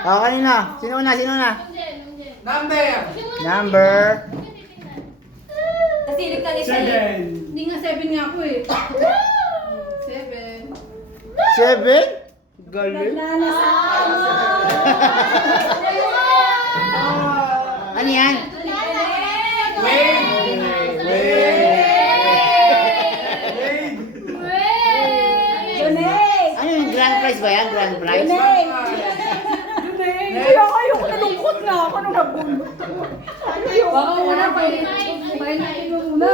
Oh, kanina. Sino una? Sino una? Number. Nasilip ka ni Sally. Hindi nga 7 nga ako eh. 7. 7? Galing. Ano yan? Ano yung grand prize ba yan? Grand prize? Kaya ayoko nalungkot na ako nung nabunod. Baka wala pa yun. Pahingain mo muna.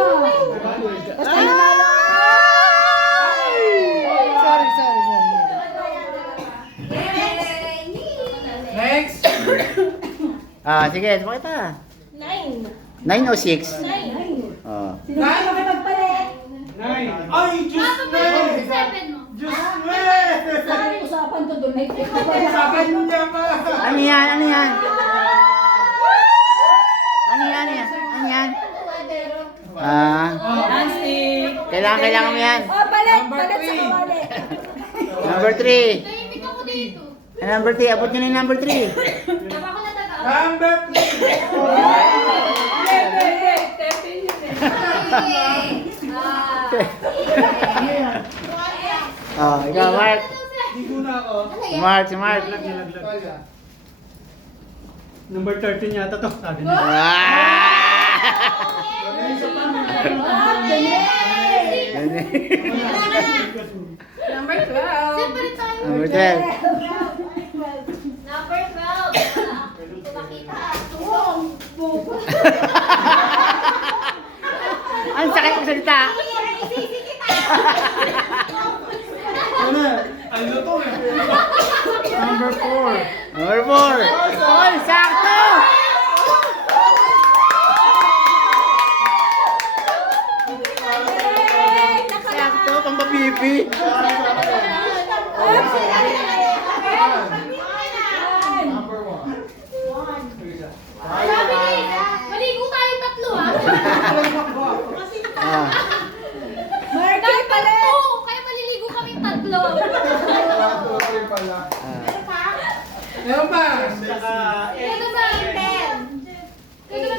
Basta nanalo. Sorry. Next! Sige, pakita. 9. 9 o 6? 9. Oh. Sino ba kayo magpalit? Ay, Diyos me! Diyos me! Usapan to doon. Sabi niya pa! Ano yan? Ano yan? Ano yan? Ano yan? Kailangan mo yan. Oh, palit sa kawali. Number 3. Number 3. Abot nyo na yung number 3. Number 3! Oh, ikaw, Mark. Hindi ko na ako. Si Mark. Number 13 yata to. Sabi niya. Number 12. Number 12. Number 12. Tumakita. Ang sakit ng salita. Ano to eh? Number 4. Number 4. Oy, sakto! Sakto, pambabibi. Number 1. Maligo tayong tatlo ha. Marky, palit. Kaya maliligo kaming tatlo. Meron pa? Ano ba? 10. Ano ba,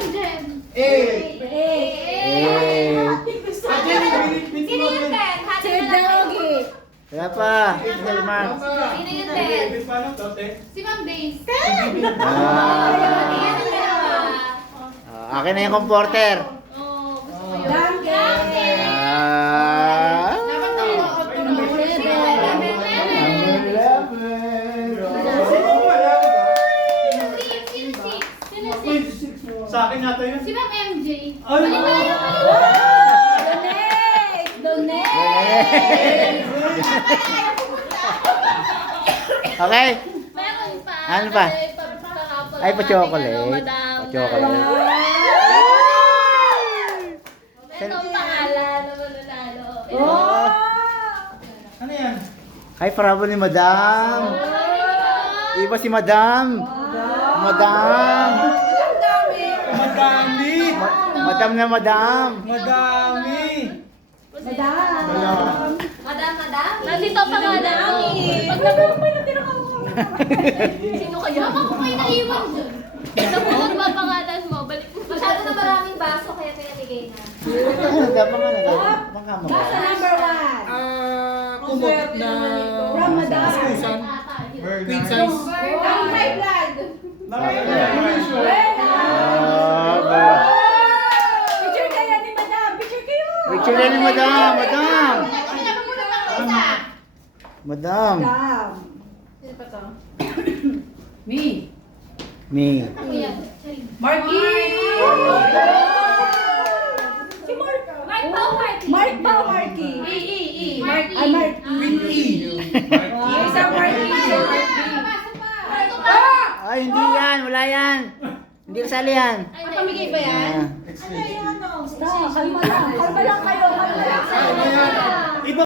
Jen? 8. Sino yung 10? Si Doggy. Kaya pa. Si Mark. Sino yung 10? Si Ma'am Days. Akin na yung comforter. Oh, gusto ko yun. Duncan. Dapat nanonood ko ng 11. Sa akin yata yun. Si Ma'am MJ. Ay! Donate. Okay. Meron pa. Ano pa? Ay, pa-chocolate. Madam. Pa-chocolate. Ito ang pangalan na mananalo. Oh! Ano yan? Ay, parabo ni Madam. Iba si Madam. Madam. Madami! Madam na Madam. Madami! Madam. Nandito ang pangalan ko. Pag nag-umpay na tinakaw ko. Sino kaya? Ako kayo naiwan dyan. Napunod ba ang pangalan mo? Balik mo. Masyado na maraming baso kaya pinamigay na. Dapat nga nagkakama mo. Nasa number 1. Kumot na... From Madam. Susan. Queen size. Ang high blood. Picture kayo ni Madam. Picture kayo. Picture na ni Madam. Madam. Sino muna pang isa? Madam. Madam. Sino pa to? Me. Me. Marky. Si Mark. Mark Pao Marky. Mark ba Marky? Marky. Ay, Marky. Isang Marky. Ay, hindi yan. Wala yan. Hindi kasali yan. Pamigay ba yan? Ah. Basta, kalma lang. Kalma lang kayo. Kalma lang kayo.